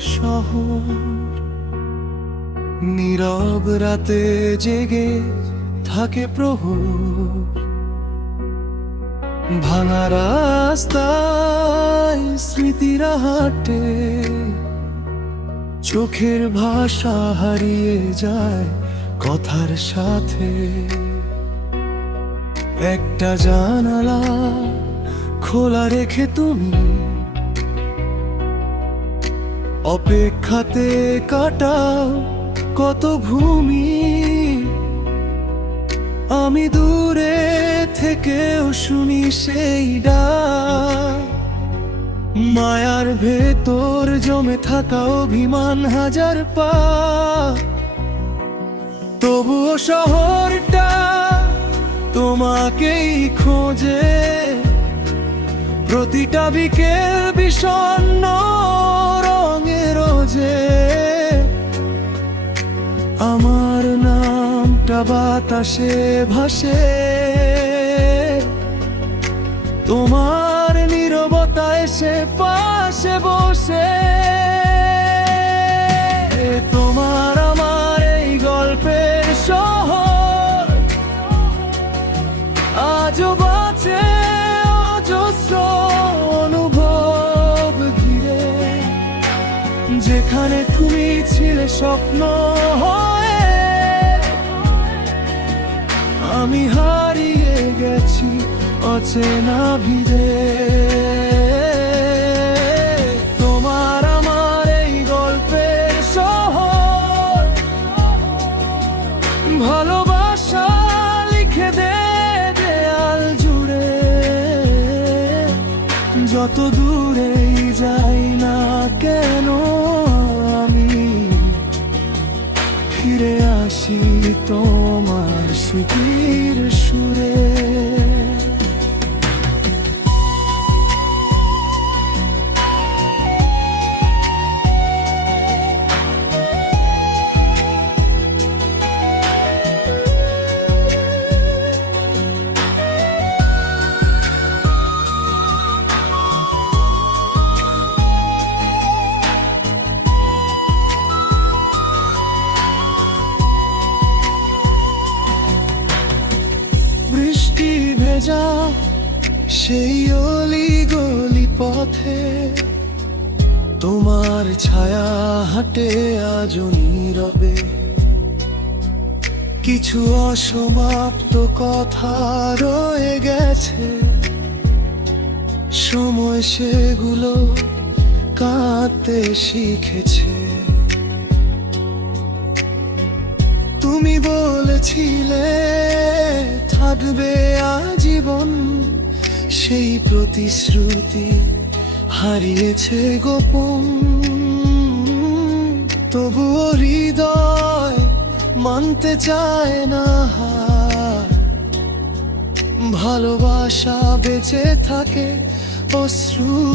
শহর, নীরব রাতে জেগে থাকে প্রহর। ভাঙা রাস্তায় স্মৃতিরা হাঁটে, চোখের ভাষা হারিয়ে যায় কথার সাথে। একটা জানালা খোলা রেখে তুমি অপেক্ষাতে কাটাও কত ভূমি। আমি দূরে থেকেও শুনি সেই ডাক, মায়ার ভেতর জমে থাকা অভিমান হাজার পা। তবুও শহরটা তোমাকেই খোঁজে, প্রতিটা বিকেল বিষণ্ণ রঙে রোজে। আমার নামটা বাতাসে ভাসে, তোমার নীরবতা এসে পাশে বসে। তোমার আমার এই গল্পের শহর আজও বাঁচে অজস্র অনুভব দিয়ে। যেখানে তুমি ছিলে স্বপ্ন হয়ে, আমি হারিয়ে গেছি অচেনা ভিড়ে। তোমার আমার এই গল্পের শহর ভালোবাসা লিখে দে দেয়াল জুড়ে। যত দূরে যাই না কেন আমি ফিরে আসি তোমার স্মৃতির সুরে। বৃষ্টি ভেজা সেই অলি-গলি পথে, তোমার ছায়া হাঁটে আজও নীরবে। কিছু অসমাপ্ত কথা রয়ে গেছে, সময় সেগুলো কাঁদতে শিখেছে। তুমি বলেছিলে থাকবে আর জীবন, সেই প্রতিশ্রুতি হারিয়েছে গোপন। তবুও হৃদয় মানতে চায় না, ভালোবাসা বেঁচে থাকে অশ্রু